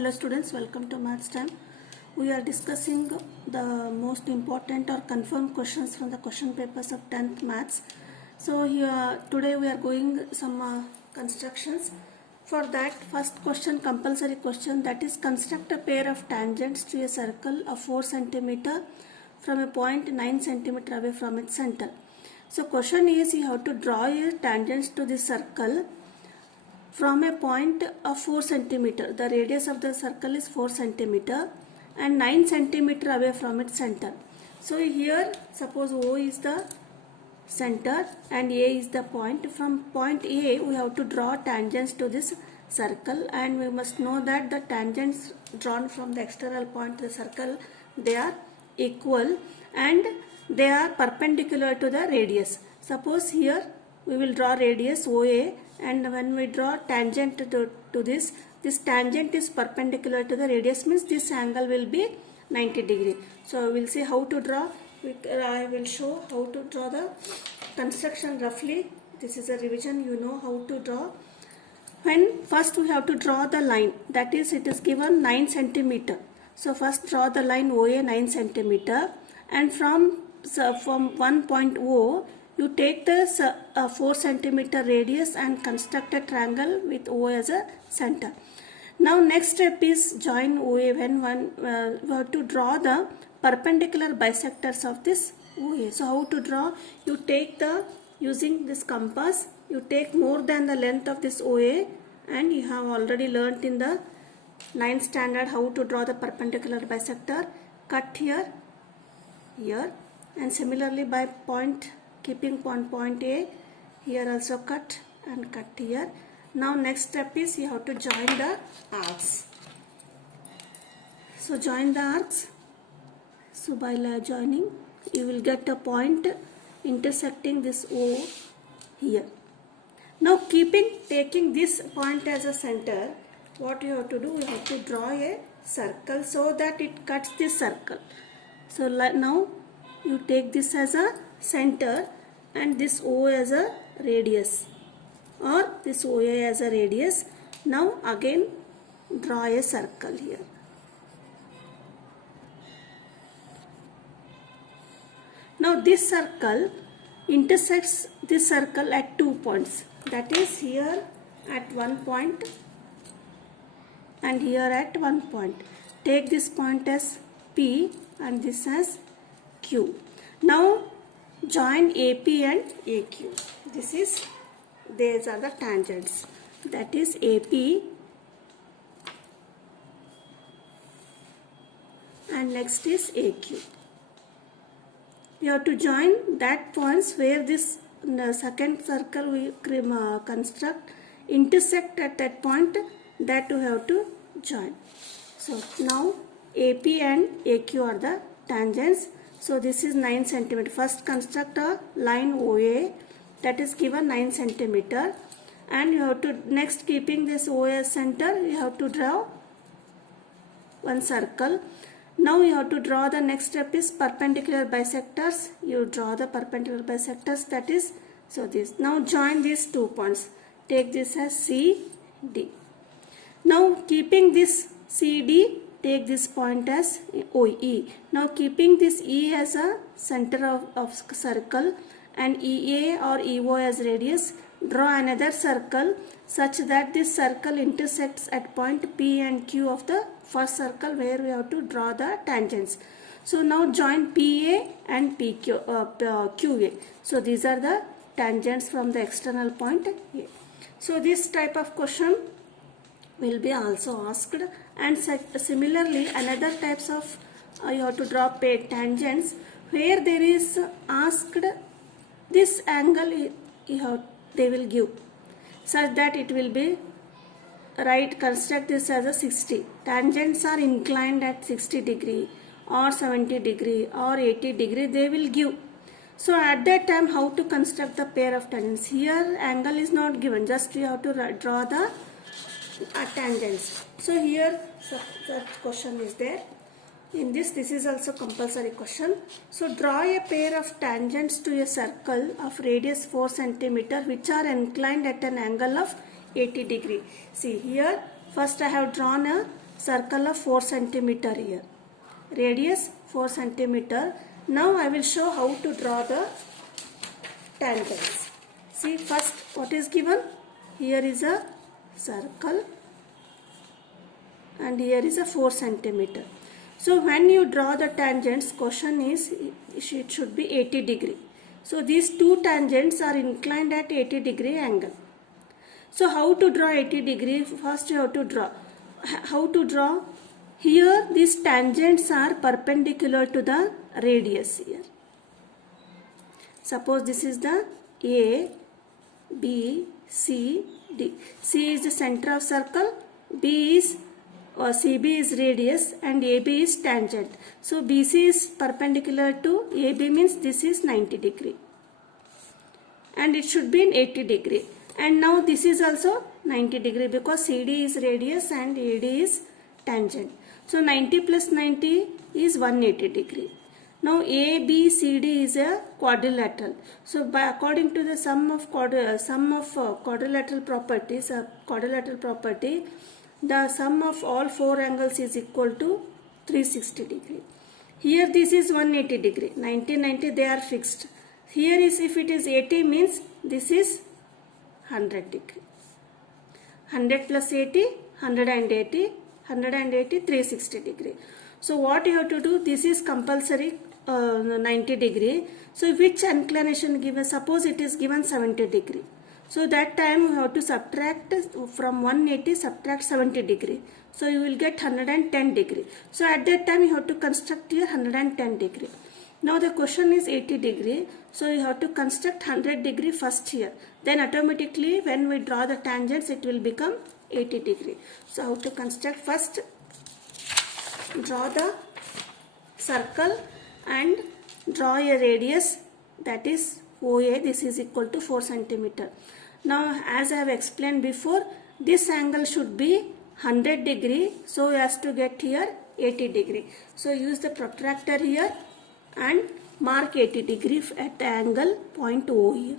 Hello students, welcome to Maths Time. We are discussing the most important or confirmed questions from the question papers of 10th Maths. So here today we are going some constructions. For that, first question, compulsory question, that is construct a pair of tangents to a circle of 4 cm from a point 9 cm away from its center. So question is, you have to draw a tangents to this circle from a point of 4 cm. The radius of the circle is 4 cm and 9 cm away from its center. So here suppose O is the center and A is the point. From point A we have to draw tangents to this circle, and we must know that the tangents drawn from the external point to the circle, they are equal and they are perpendicular to the radius. Suppose here we will draw radius OA, and when we draw tangent to this tangent is perpendicular to the radius, means this angle will be 90 degree. So we will see how to draw. I will show how to draw the construction roughly. This is a revision, you know how to draw. When first we have to draw the line, that is it is given 9 cm. So first draw the line OA 9 cm, and from one point O you take this 4 cm radius and construct a triangle with O as a center. Now next step is join OA. When we have to draw the perpendicular bisectors of this OA. So how to draw? You take using this compass, you take more than the length of this OA, and you have already learnt in the 9th standard how to draw the perpendicular bisector. Cut here, and similarly by keeping point A, here also cut and cut here. Now next step is you have to join the arcs. So join the arcs. So by joining you will get a point intersecting this O here. Now taking this point as a center, what you have to do, you have to draw a circle so that it cuts this circle. So now you take this as a center and this O as a radius, or this OA as a radius. Now again draw a circle here. Now this circle intersects this circle at 2 points, that is here at 1 point and here at 1 point. Take this point as P and this as Q. Now join AP and AQ. These are the tangents, that is AP and next is AQ. You have to join that points where this second circle we construct intersect at that point, that you have to join. So now AP and AQ are the tangents. So this is 9 cm. First construct a line OA that is given 9 cm, and you have to next, keeping this OA as center, you have to draw one circle. Now you have to draw the next step is perpendicular bisectors. You draw the perpendicular bisectors, that is so this. Now join these 2 points. Take this as CD. Now keeping this CD, take this point as OE. Now keeping this E as a center of circle and EA or EO as radius, draw another circle such that this circle intersects at point P and Q of the first circle where we have to draw the tangents. So now join PA and QA. So these are the tangents from the external point A. So this type of question will be also asked, and similarly another types of you have to draw paid tangents where there is asked this angle they will give such that it will be construct this as a 60. Tangents are inclined at 60 degree or 70 degree or 80 degree, they will give. So at that time how to construct the pair of tangents? Here angle is not given, just you have to draw the tangents. So here that question is there. In this is also compulsory question. So draw a pair of tangents to a circle of radius 4 cm which are inclined at an angle of 80 degree. See here, first I have drawn a circle of 4 centimeter here. Radius 4 centimeter. Now I will show how to draw the tangents. See, first what is given? Here is a circle and here is a 4 centimeter. So when you draw the tangents, question is it should be 80 degree. So these two tangents are inclined at 80 degree angle. So how to draw 80 degree? First you have to draw. How to draw? Here these tangents are perpendicular to the radius here. Suppose this is the A, B, C, D. C is the center of circle, B is CB is radius and AB is tangent. So BC is perpendicular to AB means this is 90 degree. And it should be in 80 degree. And now this is also 90 degree because CD is radius and AD is tangent. So 90 plus 90 is 180 degree. Now ABCD is a quadrilateral. So according to the sum of quadrilateral properties, the sum of all four angles is equal to 360 degree. Here this is 180 degree. 90, 90 they are fixed. Here is if it is 80 means this is 100 degree. 100 plus 80, 180, 180, 360 degree. So what you have to do, this is compulsory 90 degree. So which inclination given? Suppose it is given 70 degree. So that time you have to subtract from 180, subtract 70 degree. So you will get 110 degree. So at that time you have to construct here 110 degree. Now the question is 80 degree. So you have to construct 100 degree first here. Then automatically when we draw the tangents it will become 80 degree. So how to construct? First draw the circle and draw a radius, that is OA. This is equal to 4 centimeter. Now as I have explained before, this angle should be 100 degree. So we have to get here 80 degree. So use the protractor here and mark 80 degree at the angle point O here.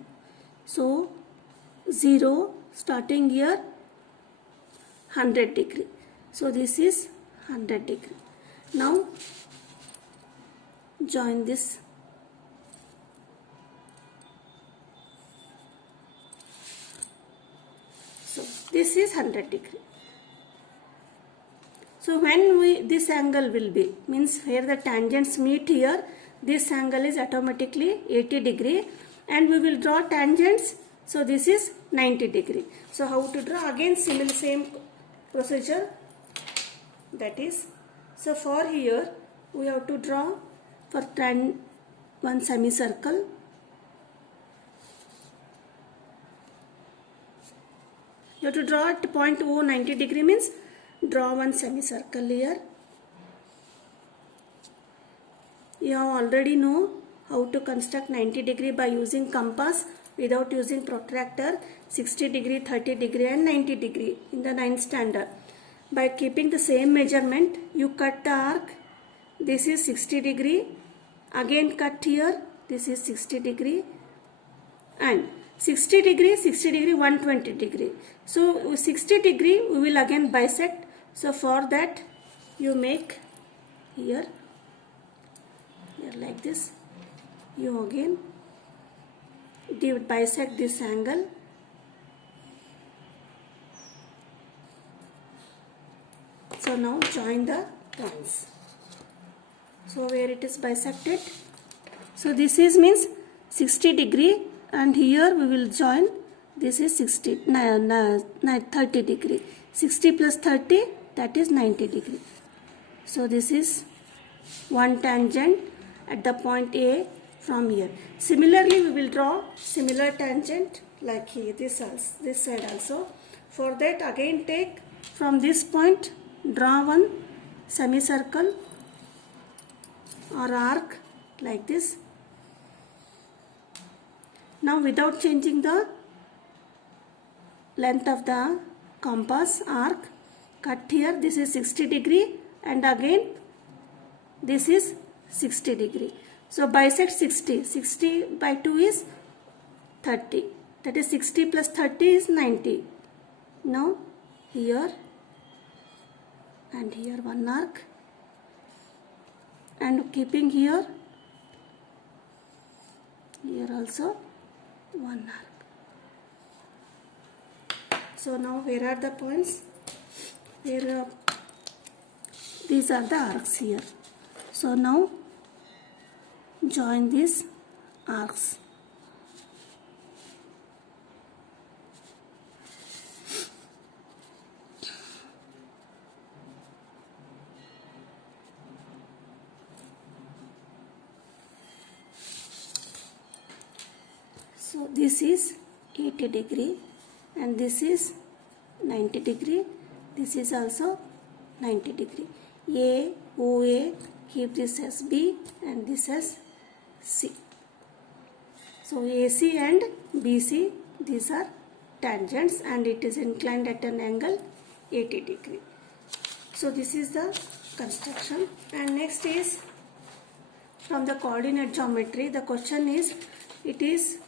So 0 starting here 100 degree. So this is 100 degree. Now join this. So this is 100 degree. So when this angle will be, means where the tangents meet here, this angle is automatically 80 degree and we will draw tangents. So this is 90 degree. So how to draw? Again same procedure, that is, so for here we have to draw for one semicircle. You have to draw at point O 90 degree means draw one semicircle here. You already know how to construct 90 degree by using compass without using protractor, 60 degree, 30 degree and 90 degree in the 9th standard. By keeping the same measurement, you cut the arc. This is 60 degree. Again cut here. This is 60 degree. And 60 degree, 120 degree. So 60 degree we will again bisect. So for that you make here like this. You again bisect this angle. So now join the points. So where it is bisected. So this is means 60 degree and here we will join. This is 30 degree. 60 plus 30, that is 90 degree. So this is one tangent at the point A from here. Similarly we will draw similar tangent like here, this side also. For that again take from this point, draw one semicircle or arc like this. Now without changing the length of the compass arc, cut here. This is 60 degree and again this is 60 degree. So bisect 60. 60 by 2 is 30. That is 60 plus 30 is 90. Now here and here one arc, and keeping here also one arc. So now where are the points? Here these are the arcs here. So now join these arcs. So this is 80 degree and this is 90 degree. This is also 90 degree. A, OA, keep this as B and this as C. So AC and BC, these are tangents and it is inclined at an angle 80 degree. So this is the construction. And next is from the coordinate geometry. The question is, it is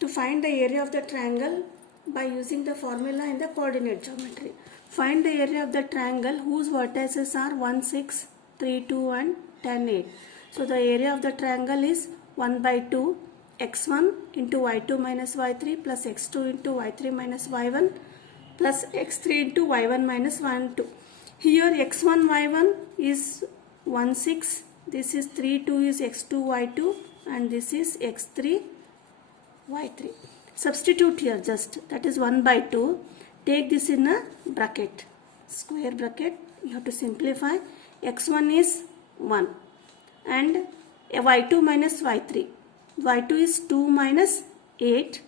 to find the area of the triangle by using the formula in the coordinate geometry. Find the area of the triangle whose vertices are 1, 6, 3, 2 and 10, 8. So the area of the triangle is 1 by 2 x1 into y2 minus y3 plus x2 into y3 minus y1 plus x3 into y1 minus y2. Here x1 y1 is 1, 6. This is 3, 2 is x2 y2 and this is x3 y3. Substitute here just, that is 1 by 2. Take this in a bracket, square bracket. You have to simplify. X1 is 1 and y2 minus y3. y2 is 2 minus 8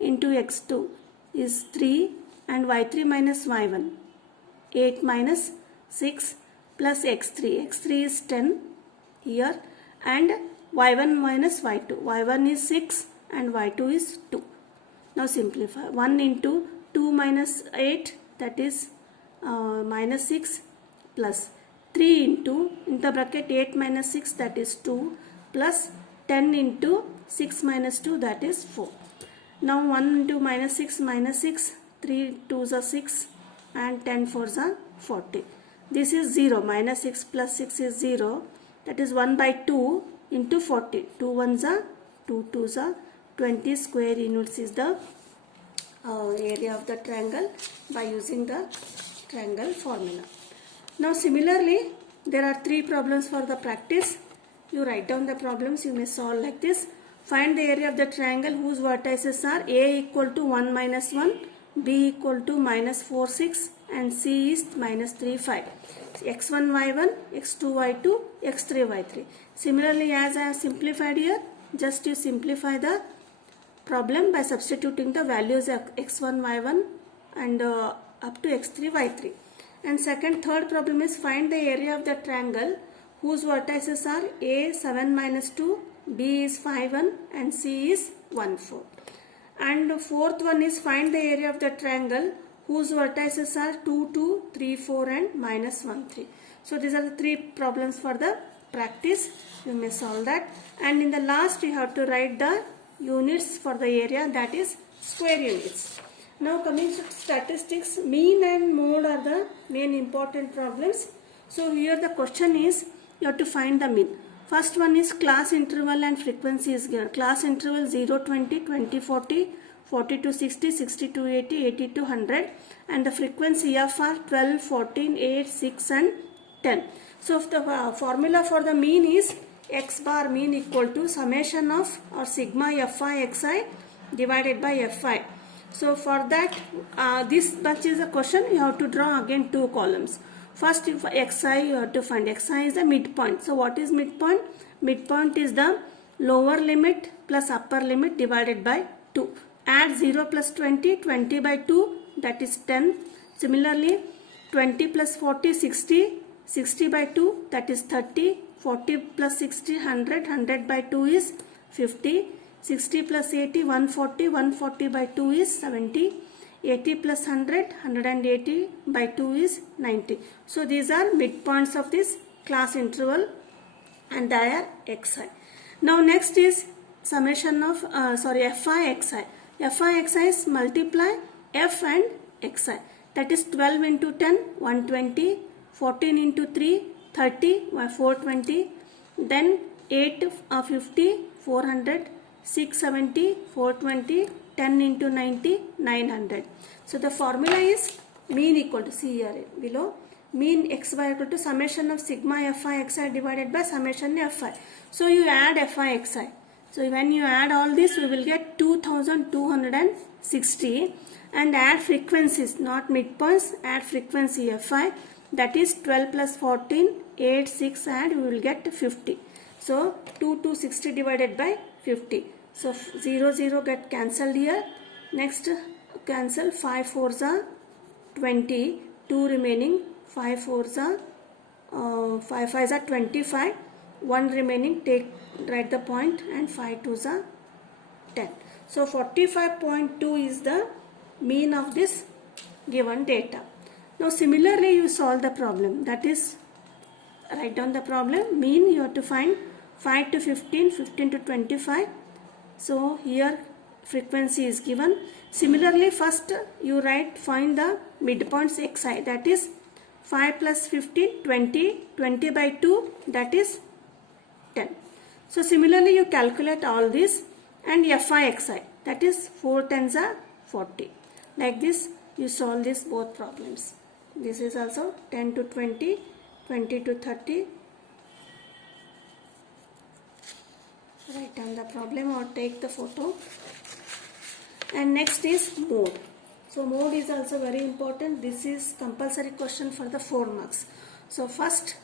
into x2 is 3 and y3 minus y1 8 minus 6 plus x3. x3 is 10 here and y1 minus y2. y1 is 6 and y2 is 2. Now simplify. 1 into 2 minus 8, that is minus 6 plus 3 into, in the bracket 8 minus 6, that is 2 plus 10 into 6 minus 2, that is 4. Now 1 into minus 6, 3 2s are 6 and 10 4s are 40. This is 0. Minus 6 plus 6 is 0. That is 1 by 2 into 40. 2 1s are 2 2s are 20 square units is the area of the triangle by using the triangle formula. Now similarly, there are 3 problems for the practice. You write down the problems, you may solve like this. Find the area of the triangle whose vertices are A equal to 1 minus 1, B equal to minus 4 6 and C is minus 3 5. x1 y1, x2 y2, x3 y3. Similarly, as I have simplified here, just you simplify the problem by substituting the values of x1 y1 and up to x3 y3. And third problem is find the area of the triangle whose vertices are A 7 minus 2, B is 5 1 and C is 1 4. And fourth one is find the area of the triangle whose vertices are 2 2, 3 4 and minus 1 3. So these are the 3 problems for the practice. You may solve that. And in the last you have to write the units for the area, that is square units. Now coming to statistics, mean and mode are the main important problems. So here the question is, you have to find the mean. First one is class interval and frequency is given. Class interval 0 20, 20 40, 40 to 60, 60 to 80, 80 to 100 and the frequency of are 12, 14, 8, 6 and 10. So if the formula for the mean is x bar mean equal to summation of or sigma fi xi divided by fi. So for that, this much is a question, you have to draw again 2 columns. First, if xi you have to find. Xi is the midpoint. So what is midpoint? Midpoint is the lower limit plus upper limit divided by 2. Add 0 plus 20, 20 by 2, that is 10. Similarly, 20 plus 40, 60, 60 by 2, that is 30. 40 plus 60, 100, 100 by 2 is 50. 60 plus 80, 140, 140 by 2 is 70. 80 plus 100, 180 by 2 is 90. So these are midpoints of this class interval and they are xi. Now next is summation of fi xi. Fi xi is multiply f and xi. that is 12 into 10, 120, 14 into 3, 30, 420, then 8 50, 400, 6 70, 420, 10 into 90, 900. So the formula is mean equal to, see here below, mean xy equal to summation of sigma fi xi divided by summation fi. So you add fi xi. So when you add all this, we will get 2260, and add frequencies, not midpoints, add frequency fi, that is 12 plus 14, 8, 6 add, we will get 50. So 2260 divided by 50. So 0, 0 get cancelled here. Next cancel, 5 4s are 20, 2 remaining, 5 4s are 5 5s are 25, 1 remaining, write the point, and 5 2s are 10. So 45.2 is the mean of this given data. Now similarly you solve the problem, that is, write down the problem. Mean you have to find 5 to 15, 15 to 25. So here frequency is given. Similarly first you find the midpoints xi, that is 5 plus 15, 20, 20 by 2, that is 10. So similarly you calculate all this and fi xi, that is 4 tens are 40. Like this you solve this both problems. This is also 10 to 20, 20 to 30. Write down the problem or take the photo. And next is mode. So mode is also very important. This is compulsory question for the 4 marks. So first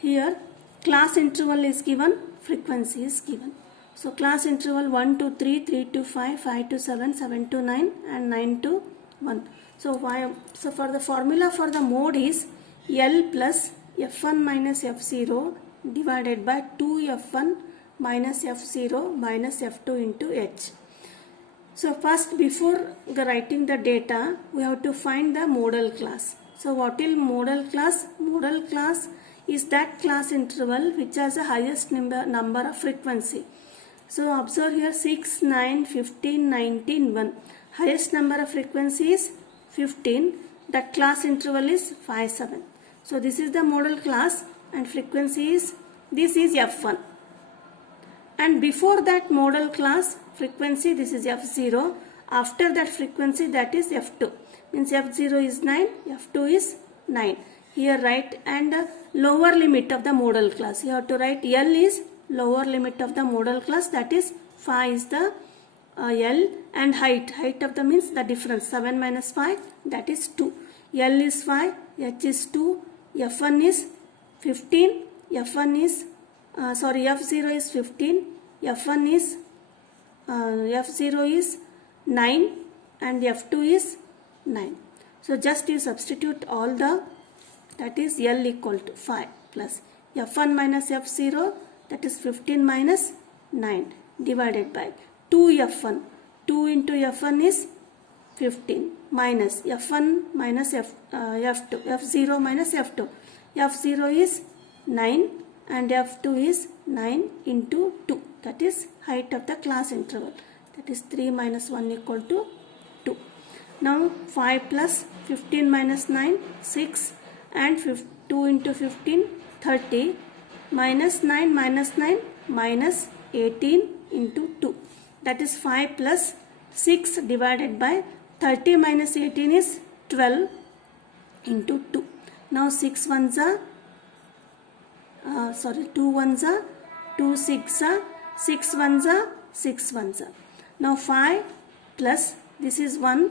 here class interval is given, frequency is given. So class interval 1 to 3, 3 to 5, 5 to 7, 7 to 9 and 9 to 1. So for the formula for the mode is L plus F1 minus F0 divided by 2F1 minus F0 minus F2 into H. So first, before writing the data, we have to find the modal class. So what is modal class? Modal class is that class interval which has the highest number of frequency. So observe here 6, 9, 15, 19, 1. Highest number of frequency is 15. That class interval is 5, 7. So this is the modal class and frequency is, this is F1. And before that modal class frequency, this is F0. After that frequency, that is F2. Means F0 is 9, F2 is 9. Here write, and lower limit of the modal class. You have to write L is lower limit of the modal class, that is 5 is the L, and height of the means the difference, 7 minus 5, that is 2. L is 5, H is 2, F1 is 15, F1 is F0 is 15, F1 is F0 is 9 and F2 is 9. So just you substitute all the, that is L equal to 5 plus F1 minus F0, that is 15 minus 9 divided by 2F1. 2 into F1 is 15 minus F1 minus F2, F0 minus F2. F0 is 9 and F2 is 9 into 2. That is height of the class interval. That is 3 minus 1 equal to 2. Now 5 plus 15 minus 9, 6, and 2 into 15, 30, minus 9 minus 9, minus 18 into 2. That is 5 plus 6 divided by 30 minus 18 is 12 into 2. Now 6 ones are 2 ones are 2 6 are 6 ones are 6 ones are. Now 5 plus this is 1,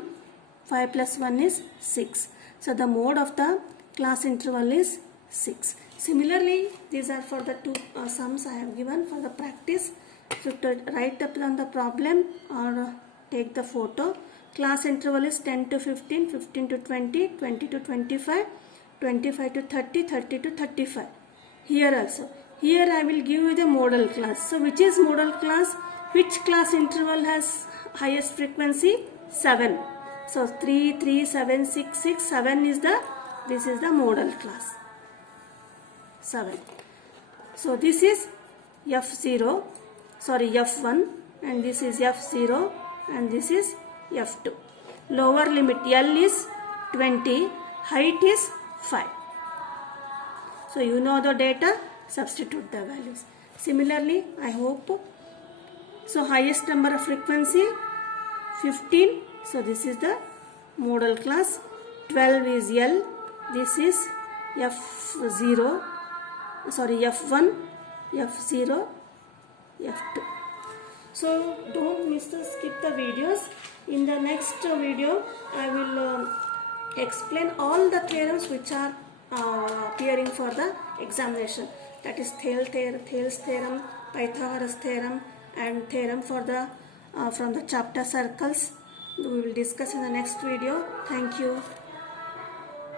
5 plus 1 is 6. So the mode of the class interval is 6. Similarly, these are for the two sums I have given for the practice. So to write up on the problem or take the photo. Class interval is 10 to 15, 15 to 20, 20 to 25, 25 to 30, 30 to 35. Here also. Here I will give you the modal class. So which is modal class? Which class interval has highest frequency? 7. So 3, 3, 7, 6, 6, 7 is the, this is the modal class. 7. So this is F0, F1, and this is F0 and this is F2. Lower limit L is 20, height is 5. So you know the data, substitute the values. Similarly, I hope. So highest number of frequency 15. So this is the modal class. 12 is L. This is F0. Sorry, F1, F0, F2. So don't skip the videos. In the next video, I will explain all the theorems which are appearing for the examination. That is Thales theorem, Pythagoras theorem, and theorem for the from the chapter circles. We will discuss in the next video. Thank you.